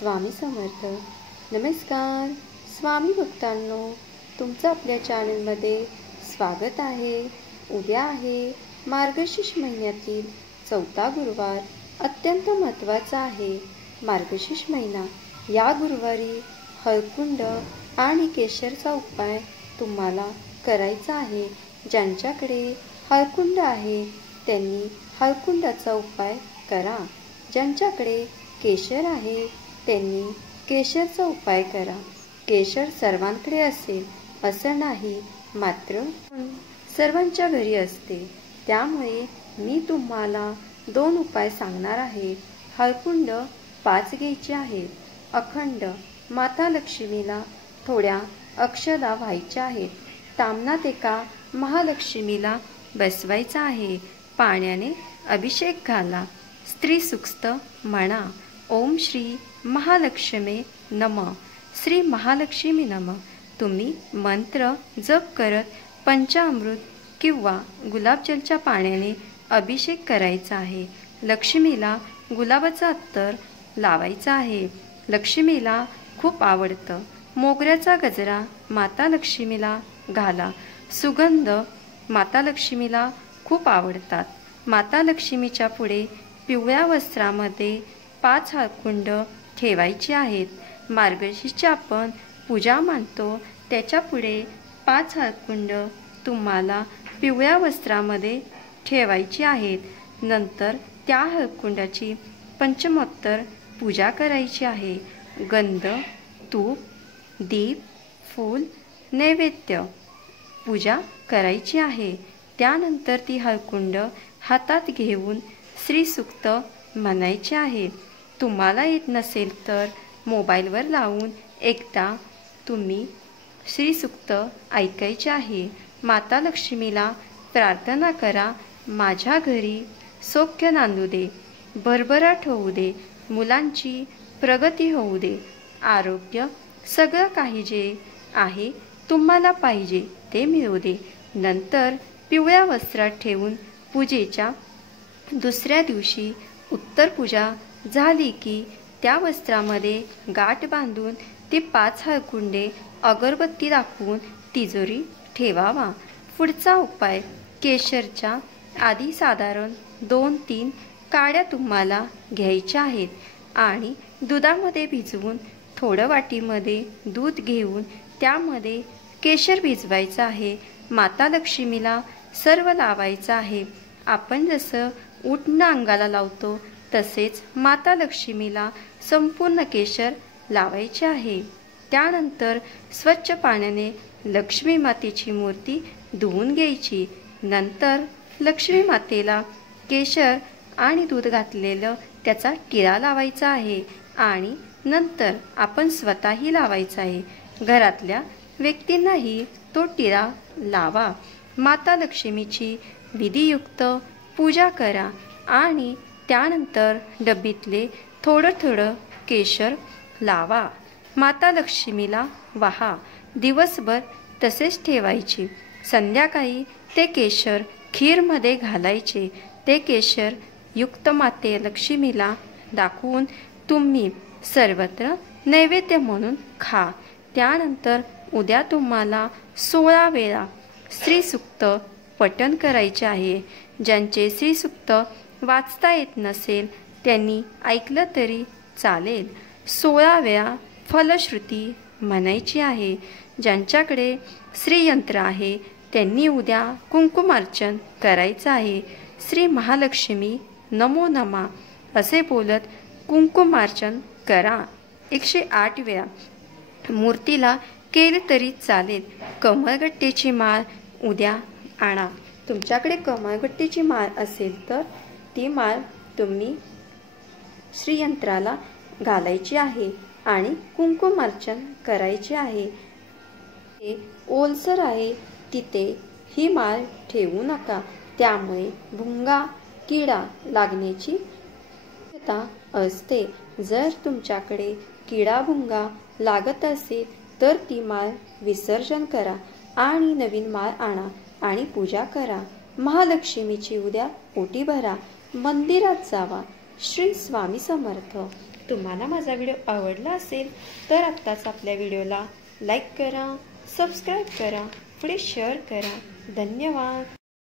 स्वामी समर्थ. नमस्कार स्वामी भक्तांनो, तुमचं आपल्या चॅनलमध्ये स्वागत आहे. उद्या आहे मार्गशीर्ष महिन्यातील चौथा गुरुवार. अत्यंत महत्त्वाचा आहे मार्गशीर्ष महिना. या गुरुवारी हळकुंड आणि केशरचा उपाय तुम्हाला करायचा आहे. ज्यांच्याकडे हळकुंड आहे त्यांनी हळकुंडाचा उपाय करा. ज्यांच्याकडे केशर आहे त्यांनी केशरचा उपाय करा. केशर सर्वांकडे असेल असं नाही, मात्र सर्वांच्या घरी असते. त्यामुळे मी तुम्हाला 2 उपाय सांगणार आहे. हळकुंड 5 घ्यायचे आहेत. अखंड माता लक्ष्मीला थोड्या अक्षदा व्हायच्या आहेत. ताम्हणात एका महालक्ष्मीला बसवायचा आहे. पाण्याने अभिषेक घाला. स्त्री सूक्त म्हणा. ओम श्री महालक्ष्मी नमः. श्री महालक्ष्मी नमः. तुम्ही मंत्र जप करत पंचामृत किंवा गुलाबजलच्या पाण्याने अभिषेक करायचा आहे. लक्ष्मीला गुलाबाचा अत्तर लावायचा आहे. लक्ष्मीला खूप आवडतं. मोगऱ्याचा गजरा माता लक्ष्मीला घाला. सुगंध माता लक्ष्मीला खूप आवडतात. माता लक्ष्मीच्या पुढे पिवळ्या वस्त्रामध्ये 5 हळकुंड ठेवायची आहेत. मार्गशीर्षची आपण पूजा मानतो, त्याच्या पुढे 5 हळकुंड तुम्हाला पिवळ्या वस्त्रामध्ये ठेवायची आहेत. नंतर त्या हळकुंडाची पंचमोत्तर पूजा करायची आहे. गंध, तूप, दीप, फूल, नैवेद्य पूजा करायची आहे. त्यानंतर ती हळकुंड हातात घेऊन श्री सूक्त म्हणायचे आहे. तुम्हाला येत नसेल तर मोबाईलवर लावून एकदा तुम्ही श्री सूक्त ऐकायचे आहे. माता लक्ष्मीला प्रार्थना करा. माझ्या घरी सौख्य नांदू दे, भरभराट होऊ दे, मुलांची प्रगती होऊ दे, आरोग्य सगळं काही जे आहे तुम्हाला पाहिजे ते मिळू दे. नंतर पिवळ्या वस्त्रात ठेवून पूजेच्या दुसऱ्या दिवशी उत्तर पूजा झाली की त्या वस्त्रामध्ये गाठ बांधून ती 5 हळकुंडे अगरबत्ती दाखवून तिजोरी ठेवावा. पुढचा उपाय. केशरच्या आधी साधारण 2-3 काड्या तुम्हाला घ्यायच्या आहेत आणि दुधामध्ये भिजवून थोडं वाटीमध्ये दूध घेऊन त्यामध्ये केशर भिजवायचं आहे. माता लक्ष्मीला सर्व लावायचं आहे. आपण जसं उटणं अंगाला लावतो तसेच माता लक्ष्मीला संपूर्ण केशर लावायचे आहे. त्यानंतर स्वच्छ पाण्याने लक्ष्मी मातेची मूर्ती धुवून घ्यायची. नंतर लक्ष्मी मातेला केशर आणि दूध घातलेलं त्याचा टिळा लावायचा आहे आणि नंतर आपण स्वतःही लावायचा आहे. घरातल्या व्यक्तींनाही तो टिळा लावा. माता लक्ष्मीची विधियुक्त पूजा करा आणि त्यानंतर डब्बीतले थोडं थोडं केशर लावा. माता लक्ष्मीला वाहा. दिवसभर तसेच ठेवायचे. संध्याकाळी ते केशर खीरमध्ये घालायचे. ते केशर युक्त माते लक्ष्मीला दाखवून तुम्ही सर्वत्र नैवेद्य म्हणून खा. त्यानंतर उद्या तुम्हाला 16 वेळा श्री सूक्त पठण करायचे आहे. ज्यांचे श्री सूक्त वाचता येत नसेल त्यांनी ऐकलं तरी चालेल. 16 वेळा फलश्रुती म्हणायची आहे. ज्यांच्याकडे श्रीयंत्र आहे त्यांनी उद्या कुंकुमार्चन करायचं आहे. श्री महालक्ष्मी नमो नमः असे बोलत कुंकुमार्चन करा 108 वेळा. मूर्तीला केले तरी चालेल. कमळगट्टेची माळ उद्या आणा. तुमच्याकडे कमळगट्टेची माळ असेल तर ती माळ तुम्ही श्रीयंत्राला घालायची आहे आणि कुंकुमार्चन करायचे आहे. ते ओलसर आहे तिथे ही माळ ठेवू नका. त्यामुळे भुंगा किडा लागण्याची शक्यता असते. जर तुमच्याकडे किडा भुंगा लागत असेल तर ती माळ विसर्जन करा आणि नवीन माळ आणा आणि पूजा करा. महालक्ष्मीची उद्या ओटी भरा. मंदिरात जावा. श्री स्वामी समर्थ. तुम्हाला माझा व्हिडिओ आवडला असेल तर आत्ताच आपल्या व्हिडिओला लाईक करा, सबस्क्राईब करा, पुढे शेअर करा. धन्यवाद.